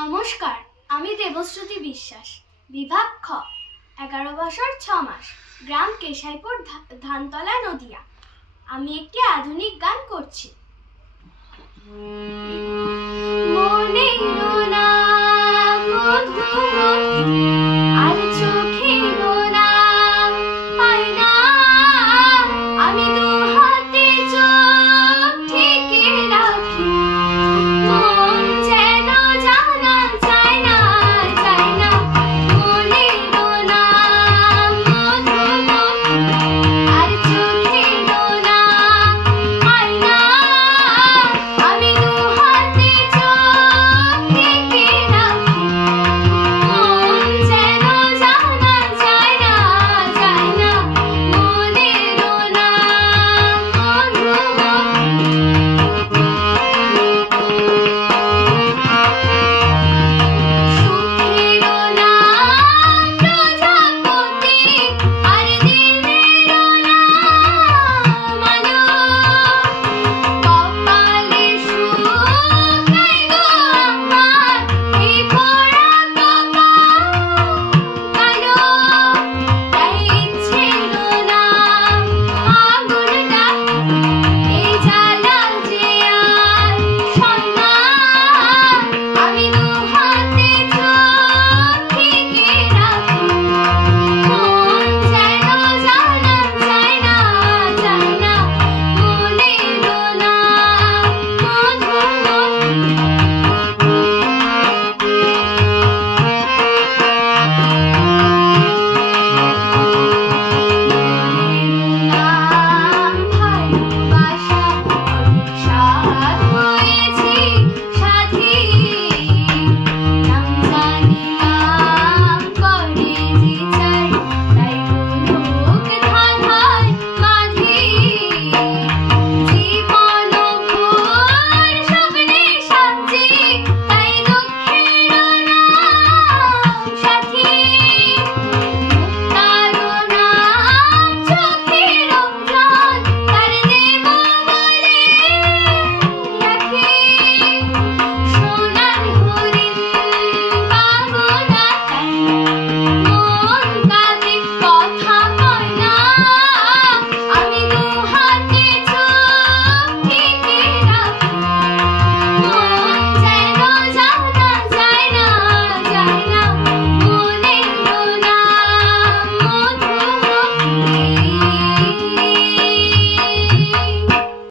নমস্কার, আমি দেবশ্রুতি বিশ্বাস, বিভাগ খ, এগারো বছর ছ মাস, গ্রাম কেশাইপুর ধানতলা, নদিয়া। আমি একটি আধুনিক গান করছি। মনে নাম